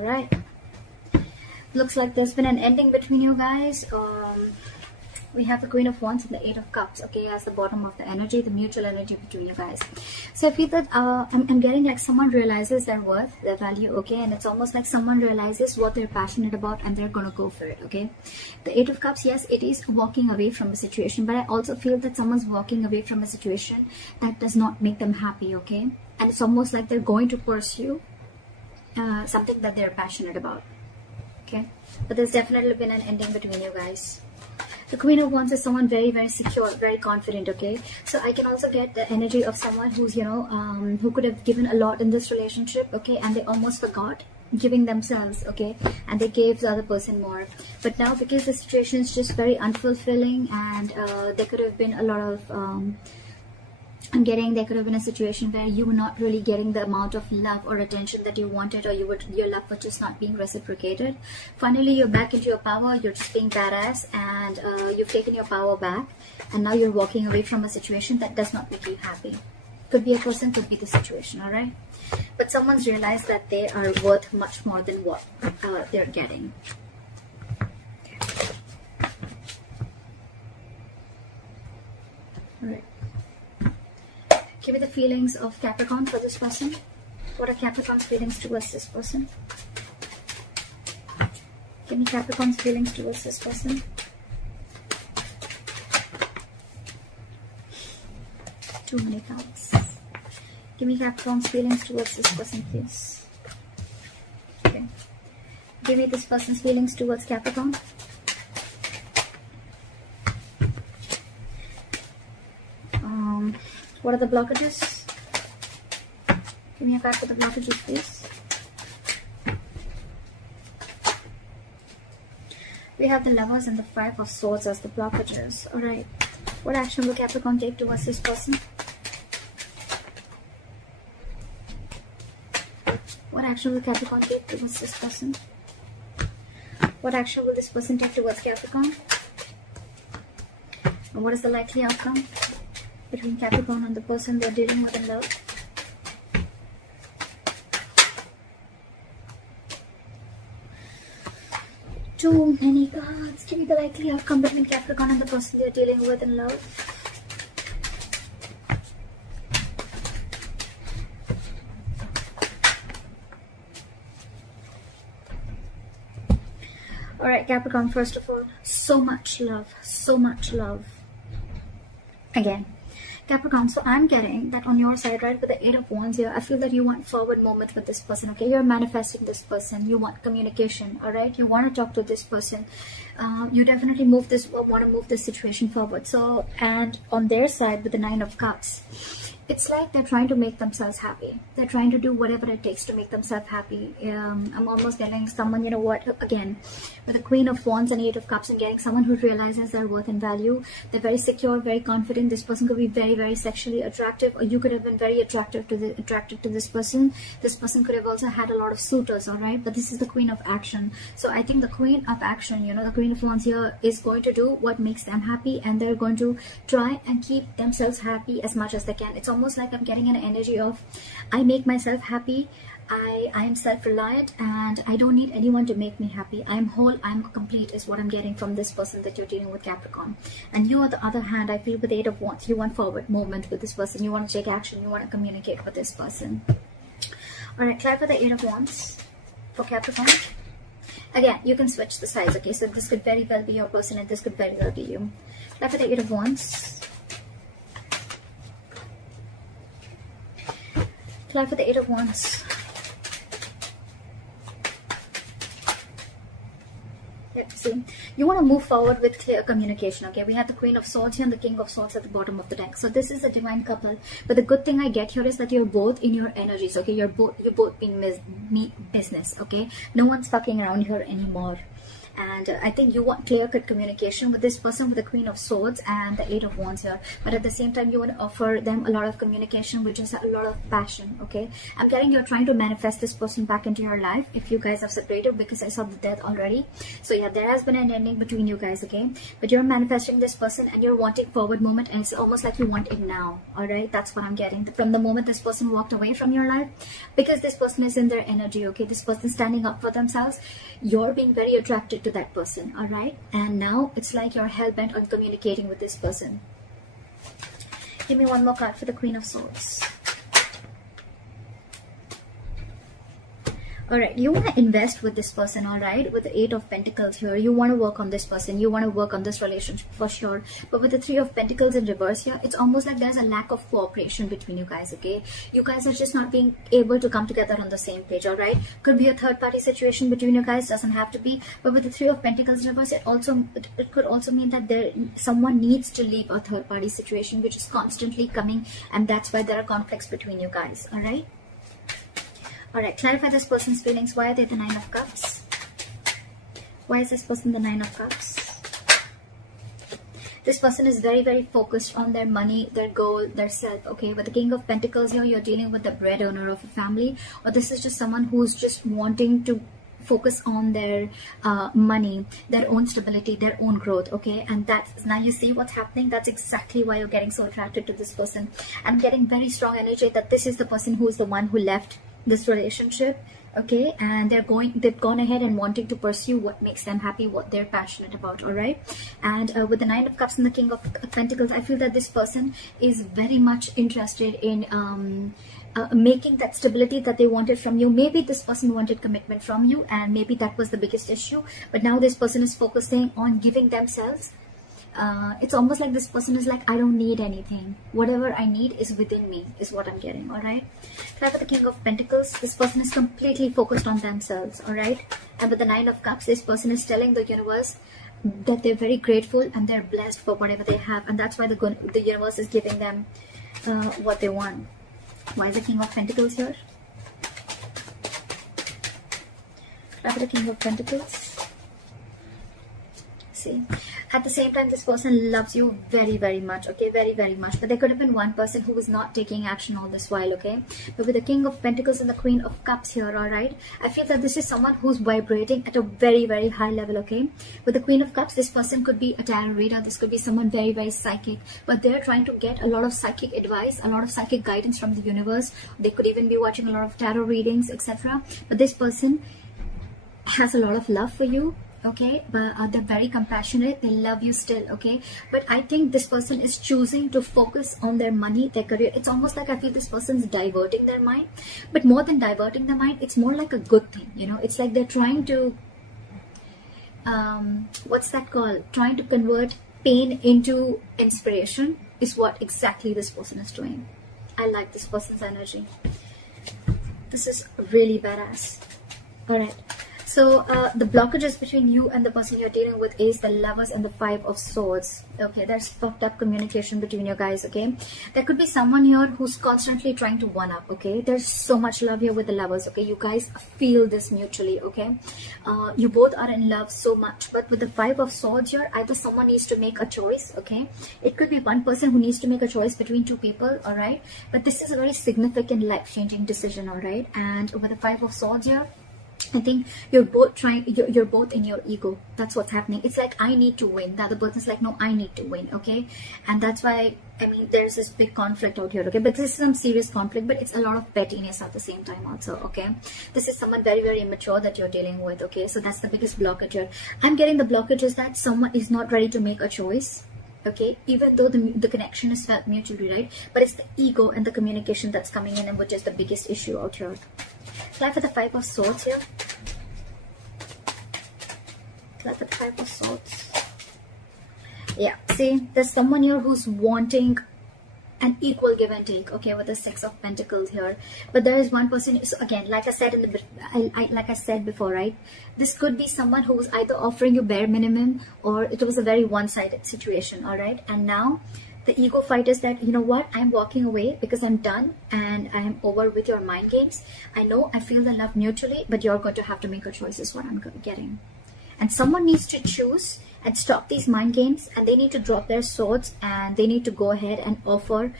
All right. Looks like there's been an ending between you guys. We have the Queen of Wands and the Eight of Cups, okay, as the bottom of the energy, the mutual energy between you guys. So I feel that I'm getting like someone realizes their worth, their value, okay, and it's almost like someone realizes what they're passionate about and they're gonna go for it, okay. The Eight of Cups, yes, it is walking away from a situation, but I also feel that someone's walking away from a situation that does not make them happy, okay, and it's almost like they're going to pursue something that they're passionate about, okay. But there's definitely been an ending between you guys. The Queen of Wands is someone very, very secure, very confident, okay? So I can also get the energy of someone who's, you know, who could have given a lot in this relationship, okay? And they almost forgot giving themselves, okay? And they gave the other person more. But now, because the situation is just very unfulfilling and there could have been a lot of... there could have been a situation where you were not really getting the amount of love or attention that you wanted, or your love was just not being reciprocated. Finally, you're back into your power, you're just being badass, and you've taken your power back, and now you're walking away from a situation that does not make you happy. Could be a person, could be the situation, all right? But someone's realized that they are worth much more than what they're getting. All right. Give me the feelings of Capricorn for this person. What are Capricorn's feelings towards this person? Give me Capricorn's feelings towards this person. Too many cards. Give me Capricorn's feelings towards this person, please. Okay. Give me this person's feelings towards Capricorn. What are the blockages? Give me a card for the blockages, please. We have the Lovers and the Five of Swords as the blockages. Alright. What action will Capricorn take towards this person? What action will Capricorn take towards this person? What action will this person take towards Capricorn? And what is the likely outcome between Capricorn and the person they're dealing with in love? Too many cards. Give me the likely outcome between Capricorn and the person they're dealing with in love. Alright, Capricorn, first of all, so much love. So much love. Again. Capricorn, so I'm getting that on your side, right, with the Eight of Wands here, I feel that you want forward moments with this person, okay? You're manifesting this person. You want communication, all right? You want to talk to this person. You definitely want to move this situation forward. So, and on their side with the Nine of Cups, it's like they're trying to make themselves happy. They're trying to do whatever it takes to make themselves happy. I'm almost getting someone, you know what, again, with the Queen of Wands and Eight of Cups, and getting someone who realizes their worth and value. They're very secure, very confident. This person could be very, very sexually attractive, or you could have been very attracted to this person. This person could have also had a lot of suitors, all right? But this is the Queen of Action. So I think the Queen of Action, you know, the Queen of Wands here is going to do what makes them happy, and they're going to try and keep themselves happy as much as they can. It's almost like I'm getting an energy of, I make myself happy, I am self-reliant, and I don't need anyone to make me happy. I'm whole, I'm complete is what I'm getting from this person that you're dealing with, Capricorn. And you, on the other hand, I feel with the Eight of Wands, you want forward movement with this person. You want to take action. You want to communicate with this person. Alright, try for the Eight of Wands for Capricorn. Again, you can switch the sides, okay? So this could very well be your person, and this could very well be you. Try for the Eight of Wands. Try for the Eight of Wands. Yep, see, you want to move forward with clear communication, okay? We have the Queen of Swords here and the King of Swords at the bottom of the deck. So this is a divine couple. But the good thing I get here is that you're both in your energies, okay? You're both being business, okay? No one's fucking around here anymore. And I think you want clear-cut communication with this person, with the Queen of Swords and the Eight of Wands here. But at the same time, you want to offer them a lot of communication, which is a lot of passion, okay? I'm getting you're trying to manifest this person back into your life if you guys have separated, because I saw the death already. So yeah, there has been an ending between you guys, okay? But you're manifesting this person and you're wanting forward movement, and it's almost like you want it now, all right? That's what I'm getting. From the moment this person walked away from your life, because this person is in their energy, okay? This person standing up for themselves, you're being very attracted to that person, all right? And now it's like you're hell-bent on communicating with this person. Give me one more card for the Queen of Swords. All right, you want to invest with this person, all right? With the Eight of Pentacles here, you want to work on this person. You want to work on this relationship for sure. But with the Three of Pentacles in reverse here, it's almost like there's a lack of cooperation between you guys, okay? You guys are just not being able to come together on the same page, all right? Could be a third-party situation between you guys, doesn't have to be. But with the Three of Pentacles in reverse, it could also mean that someone needs to leave a third-party situation, which is constantly coming, and that's why there are conflicts between you guys, all right? All right, clarify this person's feelings. Why are they the Nine of Cups? Why is this person the Nine of Cups? This person is very, very focused on their money, their goal, their self, okay? With the King of Pentacles here, you're dealing with the breadwinner of a family, or this is just someone who's just wanting to focus on their money, their own stability, their own growth, okay? And that's, now you see what's happening. That's exactly why you're getting so attracted to this person. I'm getting very strong energy that this is the person who's the one who left this relationship, okay? And they've gone ahead and wanting to pursue what makes them happy, what they're passionate about, all right? And with the Nine of Cups and the King of Pentacles, I feel that this person is very much interested in making that stability that they wanted from you. Maybe this person wanted commitment from you, and maybe that was the biggest issue, but now this person is focusing on giving themselves. It's almost like this person is like, I don't need anything. Whatever I need is within me, is what I'm getting, all right? Now with the King of Pentacles, this person is completely focused on themselves, all right? And with the Nine of Cups, this person is telling the universe that they're very grateful and they're blessed for whatever they have, and that's why the universe is giving them what they want. Why is the King of Pentacles here? Now with the King of Pentacles. See, at the same time, this person loves you very, very much, okay? Very, very much. But there could have been one person who was not taking action all this while, okay? But with the King of Pentacles and the Queen of Cups here, all right? I feel that this is someone who's vibrating at a very, very high level, okay? With the Queen of Cups, this person could be a tarot reader. This could be someone very, very psychic. But they're trying to get a lot of psychic advice, a lot of psychic guidance from the universe. They could even be watching a lot of tarot readings, etc. But this person has a lot of love for you, okay? But they're very compassionate, they love you still, okay? But I think this person is choosing to focus on their money, their career. It's almost like I feel this person's diverting their mind, but more than diverting their mind, it's more like a good thing, you know? It's like they're trying to what's that called, trying to convert pain into inspiration, is what exactly this person is doing. I like this person's energy. This is really badass. All right, so the blockages between you and the person you're dealing with is the Lovers and the Five of Swords. Okay, there's fucked up communication between you guys, okay? There could be someone here who's constantly trying to one-up, okay? There's so much love here with the Lovers, okay? You guys feel this mutually, okay? You both are in love so much, but with the Five of Swords here, either someone needs to make a choice, okay? It could be one person who needs to make a choice between two people, all right? But this is a very significant life-changing decision, all right? And with the Five of Swords here, I think you're both you're both in your ego. That's what's happening. It's like, I need to win. The other person's like, no, I need to win, okay? And that's why, I mean, there's this big conflict out here, okay? But this is some serious conflict, but it's a lot of pettiness at the same time also, okay? This is someone very, very immature that you're dealing with, okay? So that's the biggest blockage here. I'm getting the blockage is that someone is not ready to make a choice, okay? Even though the connection is felt mutually, right? But it's the ego and the communication that's coming in, and which is the biggest issue out here. Apply for the Five of Swords here. Apply for the Five of Swords. Yeah, see, there's someone here who's wanting an equal give and take, okay, with the Six of Pentacles here. But there is one person, so again, like I said like I said before, right? This could be someone who was either offering you bare minimum, or it was a very one-sided situation, all right? And now the ego fight is that, you know what, I'm walking away because I'm done and I'm over with your mind games. I know I feel the love mutually, but you're going to have to make a choice, is what I'm getting. and someone needs to choose and stop these mind games, and they need to drop their swords and they need to go ahead and offer,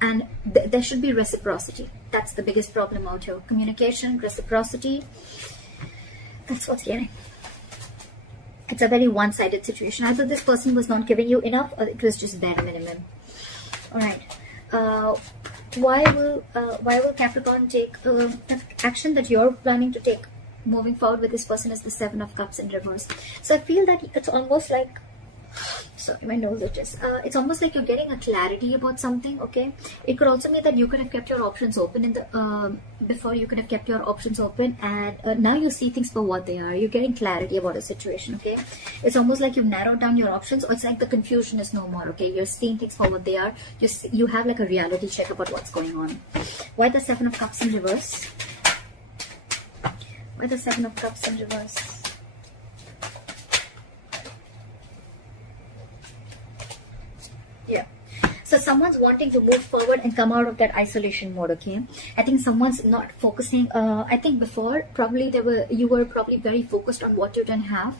and there should be reciprocity. That's the biggest problem out here. Communication, reciprocity, that's what's getting. It's a very one-sided situation. Either this person was not giving you enough, or it was just bare minimum. All right. Why will Capricorn take the action that you're planning to take moving forward with this person is the Seven of Cups in reverse. So I feel that it's almost like, sorry, my nose itches. It's almost like you're getting a clarity about something, okay? It could also mean that you could have kept your options open in the before. You could have kept your options open, and now you see things for what they are. You're getting clarity about a situation, okay? It's almost like you've narrowed down your options, or it's like the confusion is no more, okay? You're seeing things for what they are. You have like a reality check about what's going on. Why the Seven of Cups in reverse? Why the Seven of Cups in reverse? Yeah. So someone's wanting to move forward and come out of that isolation mode, okay? I think someone's not focusing. I think before, probably you were probably very focused on what you didn't have.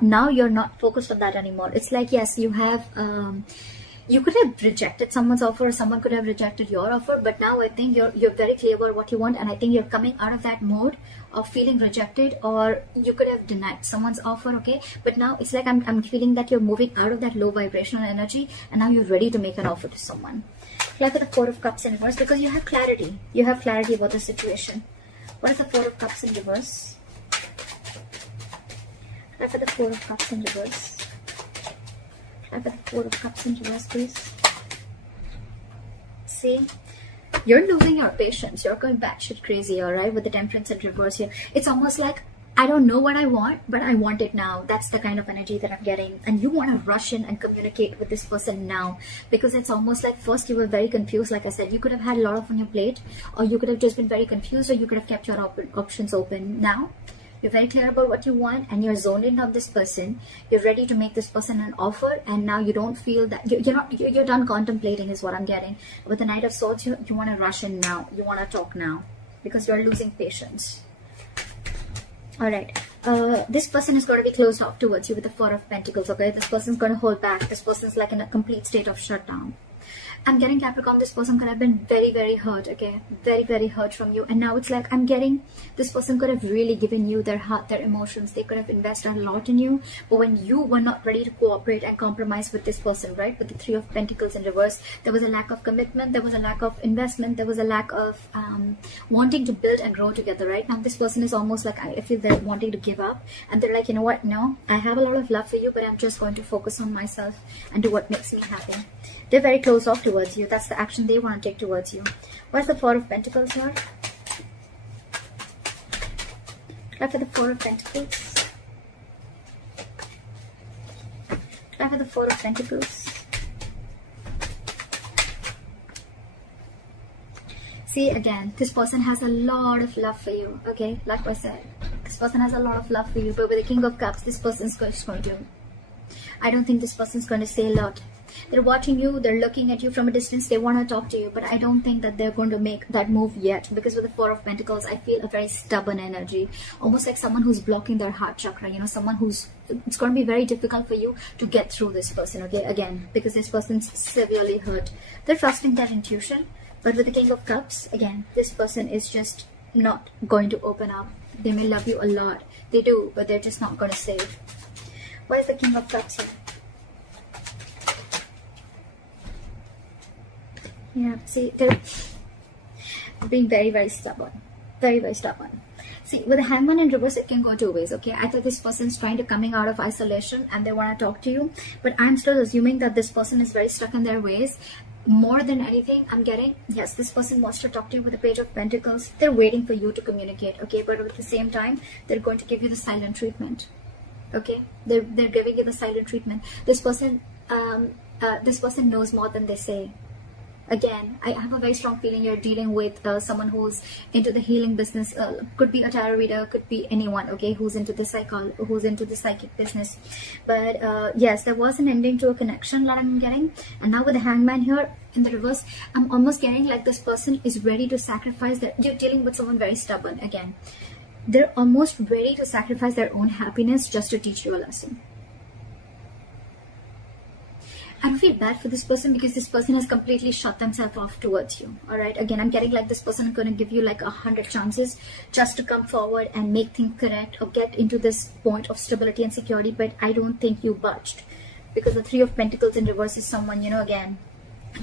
Now you're not focused on that anymore. It's like, yes, you have... you could have rejected someone's offer, or someone could have rejected your offer, but now I think you're very clear about what you want, and I think you're coming out of that mode of feeling rejected, or you could have denied someone's offer, okay? But now it's like I'm feeling that you're moving out of that low vibrational energy, and now you're ready to make an offer to someone. Fly for the Four of Cups in reverse, because you have clarity. You have clarity about the situation. What is the Four of Cups in reverse? Fly for the Four of Cups in reverse. I've got the Four of Cups in reverse, please. See, you're losing your patience. You're going batshit crazy, all right, with the Temperance in reverse here. It's almost like, I don't know what I want, but I want it now. That's the kind of energy that I'm getting. And you want to rush in and communicate with this person now, because it's almost like first you were very confused. Like I said, you could have had a lot on your plate, or you could have just been very confused, or you could have kept your options open. Now you're very clear about what you want, and you're zoned in on this person. You're ready to make this person an offer, and now you don't feel that you're done contemplating, is what I'm getting. With the Knight of Swords, you want to rush in now. You want to talk now, because you're losing patience. All right. This person is going to be closed off towards you with the Four of Pentacles, okay? This person's going to hold back. This person's like in a complete state of shutdown. I'm getting, Capricorn, this person could have been very, very hurt, okay? Very, very hurt from you. And now it's like I'm getting, this person could have really given you their heart, their emotions. They could have invested a lot in you. But when you were not ready to cooperate and compromise with this person, right? With the Three of Pentacles in reverse, there was a lack of commitment. There was a lack of investment. There was a lack of wanting to build and grow together, right? Now this person is almost like, I feel they're wanting to give up. And they're like, you know what? No, I have a lot of love for you, but I'm just going to focus on myself and do what makes me happy. They're very close off towards you. That's the action they want to take towards you. What's the Four of Pentacles here? Try for the Four of Pentacles. Try for the Four of Pentacles. See, again, this person has a lot of love for you, okay? Like I said, this person has a lot of love for you, but with the King of Cups, this person's just going to... I don't think this person's going to say a lot. They're watching you, they're looking at you from a distance, they want to talk to you, but I don't think that they're going to make that move yet, because with the Four of Pentacles, I feel a very stubborn energy, almost like someone who's blocking their heart chakra, you know, someone who's, it's going to be very difficult for you to get through this person, okay, again, because this person's severely hurt. They're trusting their intuition, but with the King of Cups, again, this person is just not going to open up. They may love you a lot, they do, but they're just not going to say it. Why is the King of Cups here? Yeah, see, they're being very, very stubborn. Very, very stubborn. See, with the Hangman in reverse, it can go two ways, okay? Either this person's trying to coming out of isolation and they want to talk to you, but I'm still assuming that this person is very stuck in their ways. More than anything, I'm getting, yes, this person wants to talk to you with the Page of Pentacles. They're waiting for you to communicate, okay? But at the same time, they're going to give you the silent treatment, okay? They're giving you the silent treatment. This person knows more than they say. Again, I have a very strong feeling you're dealing with someone who's into the healing business. Could be a tarot reader, could be anyone, okay, who's into the psychic business. But yes, there was an ending to a connection that I'm getting. And now with the Hangman here in the reverse, I'm almost getting like this person is ready to sacrifice that. You're dealing with someone very stubborn again. they're almost ready to sacrifice their own happiness just to teach you a lesson. I don't feel bad for this person because this person has completely shut themselves off towards you. All right. Again, I'm getting like this person is going to give you like 100 chances just to come forward and make things correct or get into this point of stability and security. But I don't think you budged, because the Three of Pentacles in reverse is someone, you know, again,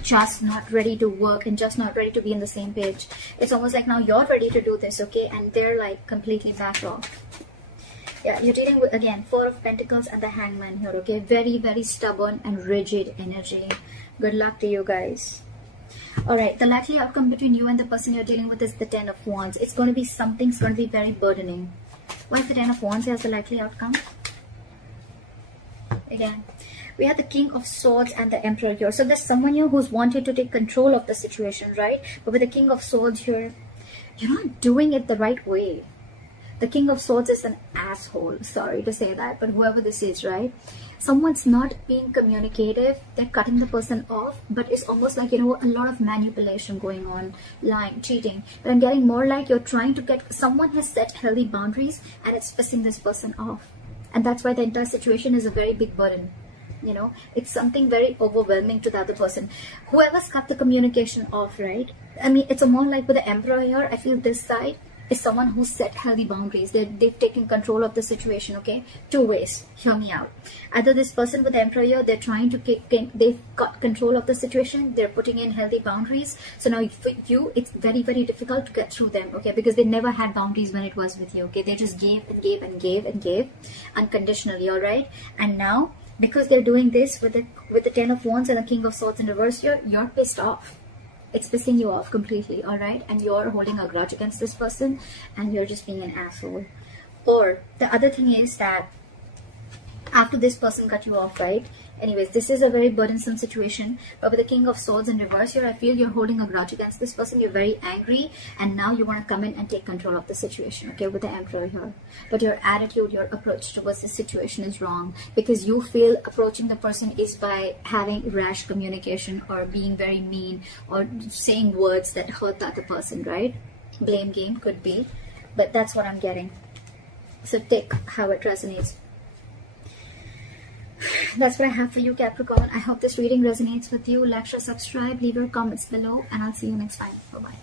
just not ready to work and just not ready to be on the same page. It's almost like now you're ready to do this, okay? And they're like completely backed off. Yeah, you're dealing with, again, Four of Pentacles and the Hangman here, okay? Very, very stubborn and rigid energy. Good luck to you guys. All right, the likely outcome between you and the person you're dealing with is the Ten of Wands. It's going to be something, it's going to be very burdening. Why is the Ten of Wands as the likely outcome? Again, we have the King of Swords and the Emperor here. So there's someone here who's wanted to take control of the situation, right? But with the King of Swords here, you're not doing it the right way. The King of Swords is an asshole. Sorry to say that, but whoever this is, right? Someone's not being communicative. They're cutting the person off, but it's almost like, you know, a lot of manipulation going on, lying, cheating. But I'm getting more like you're trying to get, someone has set healthy boundaries and it's pissing this person off. And that's why the entire situation is a very big burden. You know, it's something very overwhelming to the other person. Whoever's cut the communication off, right? I mean, it's a more like with the Emperor here. I feel this side is someone who set healthy boundaries. They've taken control of the situation, okay? Two ways. Hear me out. Either this person with the Emperor here, they're trying to they've got control of the situation. They're putting in healthy boundaries. So now for you, it's very, very difficult to get through them, okay? Because they never had boundaries when it was with you, okay? They just gave and gave and gave and gave unconditionally, all right? And now, because they're doing this with the Ten of Wands and the King of Swords in reverse here, you're pissed off. It's pissing you off completely, all right? And you're holding a grudge against this person and you're just being an asshole. Or the other thing is that after this person cut you off, right? Anyways, this is a very burdensome situation. But with the King of Swords in reverse here, I feel you're holding a grudge against this person. You're very angry and now you want to come in and take control of the situation, okay, with the Emperor here. But your attitude, your approach towards this situation is wrong, because you feel approaching the person is by having rash communication or being very mean or saying words that hurt the other person, right? Blame game could be, but that's what I'm getting. So take how it resonates. That's what I have for you, Capricorn. I hope this reading resonates with you. Like, share, subscribe, leave your comments below, and I'll see you next time. Bye-bye.